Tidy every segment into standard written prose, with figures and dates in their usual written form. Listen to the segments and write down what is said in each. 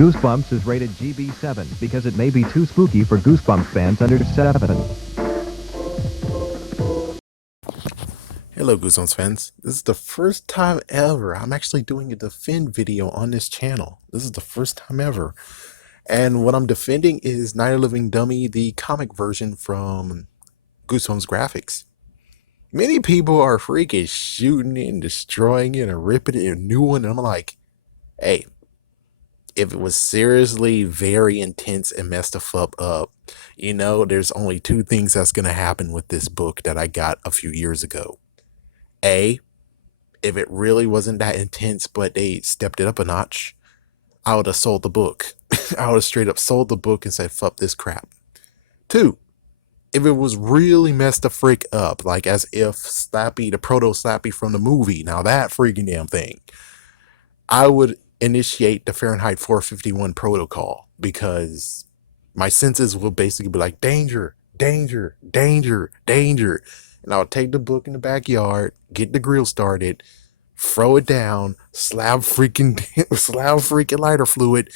Goosebumps is rated GB7 because it may be too spooky for Goosebumps fans under 7. Hello Goosebumps fans, this is the first time ever I'm actually doing a defend video on this channel. This is the first time ever. And what I'm defending is Night of the Living Dummy, the comic version from Goosebumps Graphics. Many people are freaking shooting it and destroying it and ripping it a new one, and I'm like, hey, if it was seriously very intense and messed the fuck up, you know, there's only two things that's going to happen with this book that I got a few years ago. A, if it really wasn't that intense, but they stepped it up a notch, I would have sold the book. I would have straight up sold the book and said, fuck this crap. Two, if it was really messed the freak up, like as if Slappy, the proto Slappy from the movie, now that freaking damn thing, I would initiate the Fahrenheit 451 protocol, because my senses will basically be like, danger, danger, danger, danger. And I would take the book in the backyard, get the grill started, throw it down, slab freaking lighter fluid,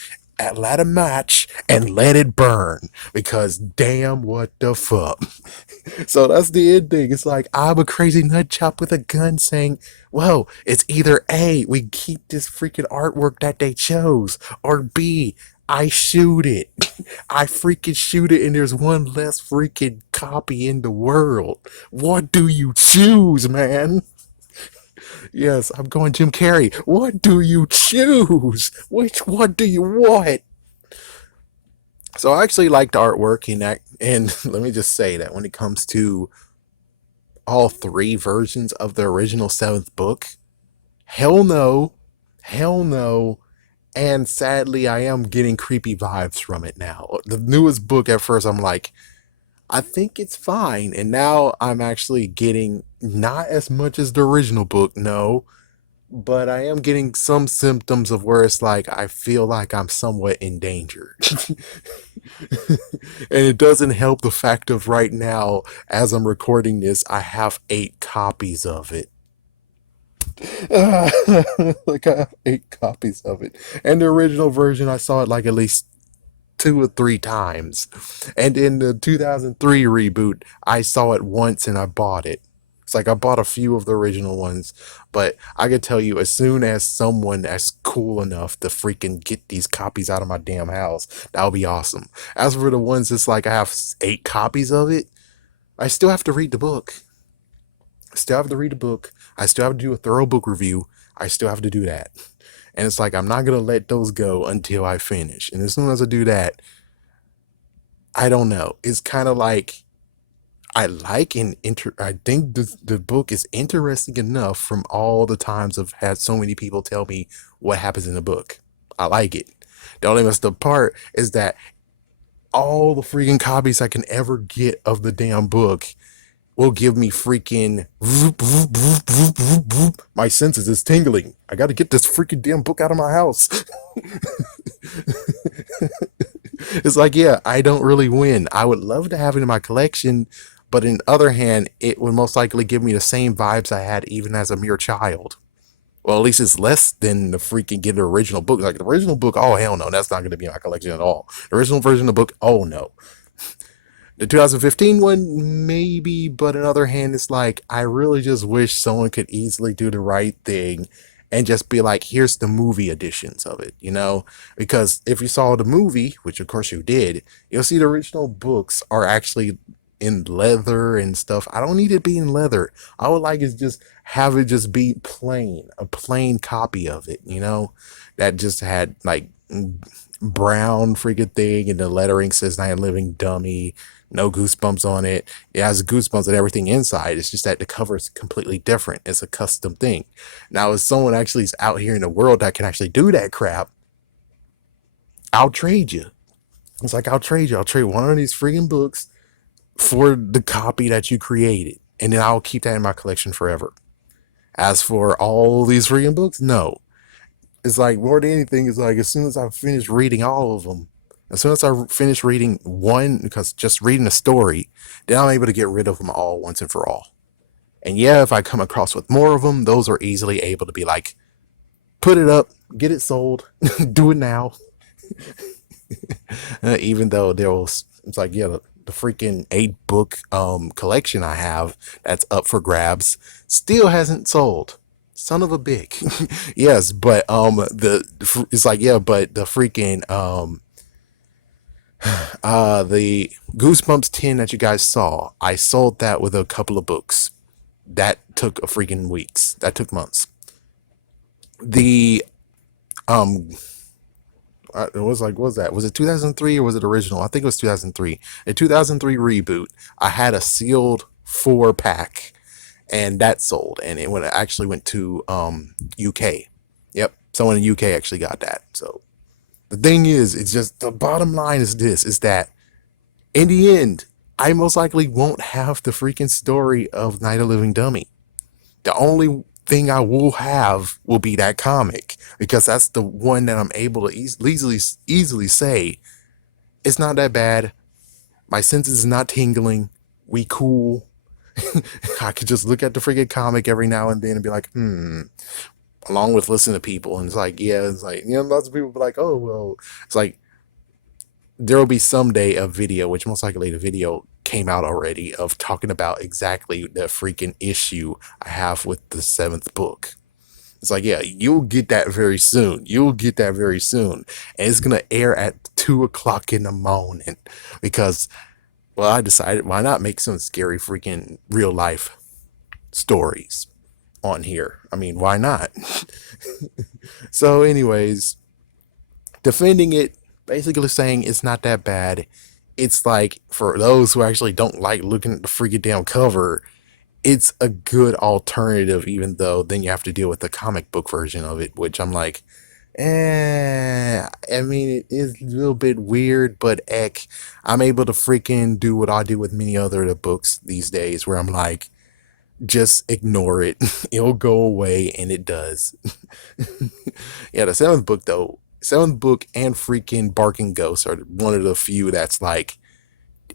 light a match, and let it burn. Because damn, what the fuck. So that's the ending. It's like, I'm a crazy nut chop with a gun saying, well, it's either A, we keep this freaking artwork that they chose, or B, I shoot it. I freaking shoot it, and there's one less freaking copy in the world. What do you choose, man? Yes, I'm going Jim Carrey. What do you choose? Which one do you want? So I actually like the artwork in that, and let me just say that when it comes to all three versions of the original 7th book, hell no, hell no, and sadly I am getting creepy vibes from it now. The newest book, at first I'm like, I think it's fine, and now I'm actually getting not as much as the original book, no, but I am getting some symptoms of where it's like I feel like I'm somewhat in danger. And it doesn't help the fact of right now, as I'm recording this, I have 8 copies of it. Like, I have 8 copies of it. And the original version, I saw it like at least 2 or 3 times. And in the 2003 reboot, I saw it once and I bought it. It's like I bought a few of the original ones, but I can tell you, as soon as someone that's cool enough to freaking get these copies out of my damn house, that'll be awesome. As for the ones that's like I have 8 copies of it, I still have to read the book. I still have to read the book. I still have to do a thorough book review. I still have to do that. And it's like, I'm not going to let those go until I finish. And as soon as I do that, I don't know. It's kind of like, I think the book is interesting enough from all the times I've had so many people tell me what happens in the book. I like it. The only messed up part is that all the freaking copies I can ever get of the damn book will give me freaking my senses is tingling. I got to get this freaking damn book out of my house. It's like, yeah, I don't really win. I would love to have it in my collection, but on the other hand, it would most likely give me the same vibes I had even as a mere child. Well, at least it's less than the freaking get the original book. Like the original book, oh hell no, that's not going to be in my collection at all. The original version of the book, oh no. The 2015 one, maybe, but on the other hand, it's like, I really just wish someone could easily do the right thing and just be like, here's the movie editions of it, you know? Because if you saw the movie, which of course you did, you'll see the original books are actually in leather and stuff. I don't need it being leather. I would like it just have it just be plain, a plain copy of it, you know? That just had like brown freaking thing and the lettering says Night of the Living Dummy. No goosebumps on it. It has goosebumps and everything inside. It's just that the cover is completely different. It's a custom thing. Now, if someone actually is out here in the world that can actually do that crap, I'll trade you. It's like, I'll trade you. I'll trade one of these freaking books for the copy that you created. And then I'll keep that in my collection forever. As for all these freaking books, no. It's like, more than anything, it's like, as soon as I finish reading all of them, as soon as I finish reading one, because just reading a story, then I'm able to get rid of them all once and for all. And yeah, if I come across with more of them, those are easily able to be like, put it up, get it sold, do it now. Even though there was, it's like, yeah, the freaking 8 book collection I have that's up for grabs still hasn't sold. Son of a bitch. Yes, but it's like, yeah, but the freaking the Goosebumps 10 that you guys saw, I sold that with a couple of books. That took a freaking weeks. That took months. The um it was like, what was that? Was it 2003 or was it original? I think it was 2003. A 2003 reboot. I had a sealed 4 pack, and that sold, and it actually went to UK. Yep, someone in UK actually got that. So the thing is, it's just the bottom line is this: is that in the end, I most likely won't have the freaking story of Night of Living Dummy. The only thing I will have will be that comic, because that's the one that I'm able to easily say it's not that bad. My senses is not tingling. We cool. I could just look at the freaking comic every now and then and be like, along with listening to people. And it's like, yeah, it's like, lots of people be like, oh, well, it's like, there will be someday a video, which most likely the video came out already, of talking about exactly the freaking issue I have with the 7th book. It's like, yeah, you'll get that very soon. You'll get that very soon. And it's going to air at 2 o'clock in the morning because, well, I decided, why not make some scary freaking real life stories on here? I mean, why not? So anyways, defending it, basically saying it's not that bad. It's like, for those who actually don't like looking at the freaking damn cover, it's a good alternative, even though then you have to deal with the comic book version of it, which I'm like, I mean, it is a little bit weird, but heck, I'm able to freaking do what I do with many other of the books these days, where I'm like, just ignore it. It'll go away, and it does. Yeah, the 7th book, though, 7th book and freaking Barking Ghosts are one of the few that's like,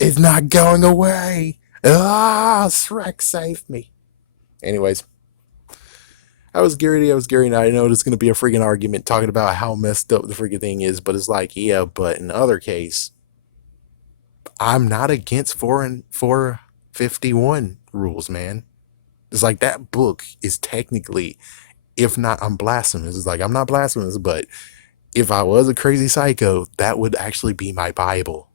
it's not going away. Ah, Shrek, save me. Anyways, I was Gary. I was Gary, and I know there's going to be a freaking argument talking about how messed up the freaking thing is, but it's like, yeah, but in the other case, I'm not against 451 rules, man. It's like, that book is technically, if not, I'm blasphemous. It's like, I'm not blasphemous, but if I was a crazy psycho, that would actually be my Bible.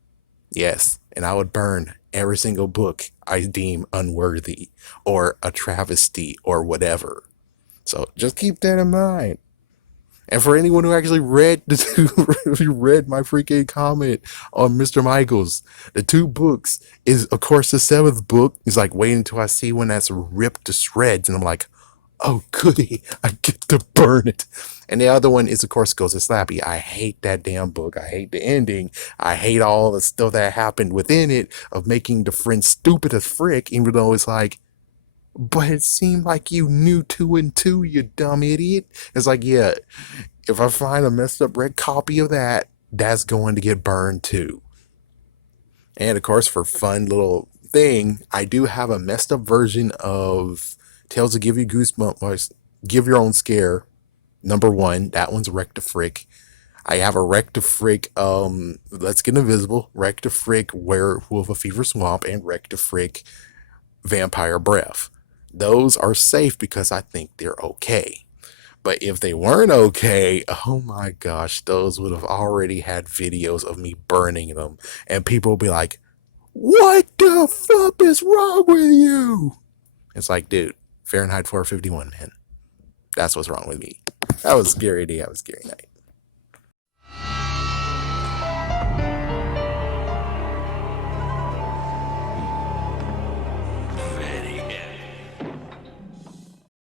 Yes, and I would burn every single book I deem unworthy or a travesty or whatever. So just keep that in mind. And for anyone who actually read who read my freaking comment on Mr. Michaels, the 2 books is, of course, the 7th book is like, waiting until I see one that's ripped to shreds, and I'm like, oh goody, I get to burn it. And the other one is, of course, Ghost of Slappy. I hate that damn book. I hate the ending. I hate all the stuff that happened within it, of making the friend stupid as frick, even though it's like, but it seemed like you knew 2 and 2, you dumb idiot. It's like, yeah, if I find a messed up red copy of that, that's going to get burned too. And of course, for fun little thing, I do have a messed up version of Tales to Give You Goosebumps, Give Your Own Scare, #1. That one's Wreck to Frick. I have a Wreck to Frick, Let's Get Invisible, Wreck to Frick, Werewolf of Fever Swamp, and Wreck to Frick, Vampire Breath. Those are safe because I think they're okay. But if they weren't okay, oh my gosh, those would have already had videos of me burning them. And people will be like, what the fuck is wrong with you? It's like, dude, Fahrenheit 451, man. That's what's wrong with me. That was Scary Day. That was Scary Night.